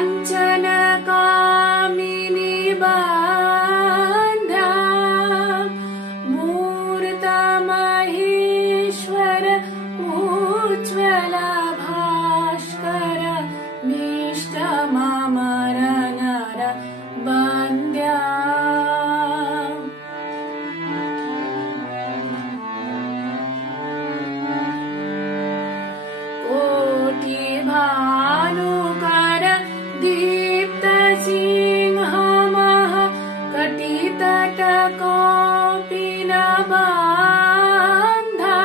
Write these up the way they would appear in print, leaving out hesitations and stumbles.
काञ्चन कामिनी बान्धा मूर्त महेश्वर उज्ज्वल भास्कर निष्ठ मामर नर बन्द्या कोटि भानुकर दीप्त सिंह मह कटितट कौपीन बान्धा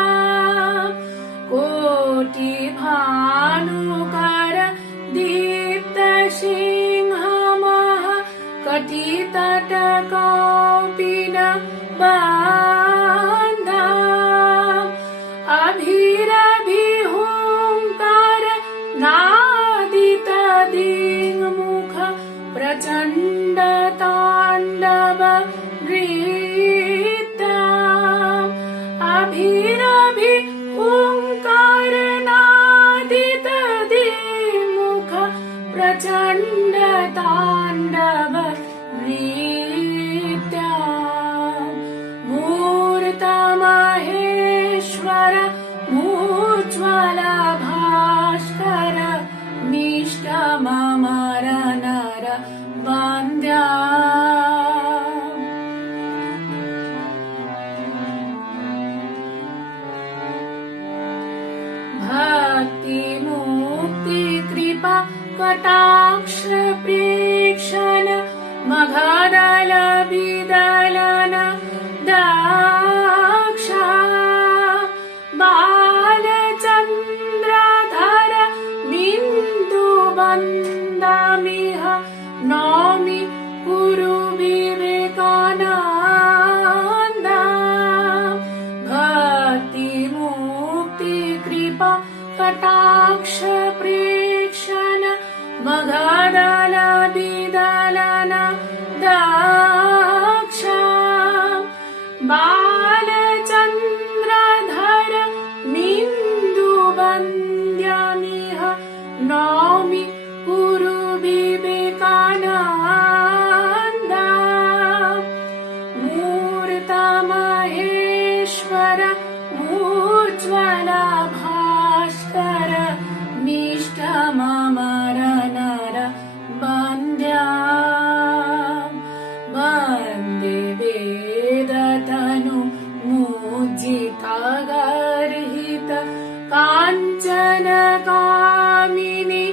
कोटि भानुकर दीप्त सिंह मह कटितट कौपीन बान्धा अभिरभिहुङ्कार नादित दिङ्मुख प्रचण्ड ताण्डव नृत्या अभिरभिहुङ्कार नादित दिङ्मुख प्रचण्ड ताण्डव नृत्या मूर्त महेश्वर उज्ज्वल भास्कर निष्ठ मामर नर बन्द्या भक्ति मुक्ति कृपा कटाक्ष प्रेक्षण मघदल विदलन दाक्षा बालचन्द्रधर बिन्दु बन्दमिह नौमि कुरु विवेकानन्द भक्ति मुक्ति कृपा कटाक्ष प्रेक्षण मघदल विदलन दाक्षा बालचन्द्रधर बिन्दु बन्द्यमिह नौमि कुरु विवेकानन्द मूर्त महेश्वर उज्ज्वल भास्कर निष्ठ मामर नर बन्द्या वन्दे वेदतनु मुज्जितगर्हित काञ्चन कामिनी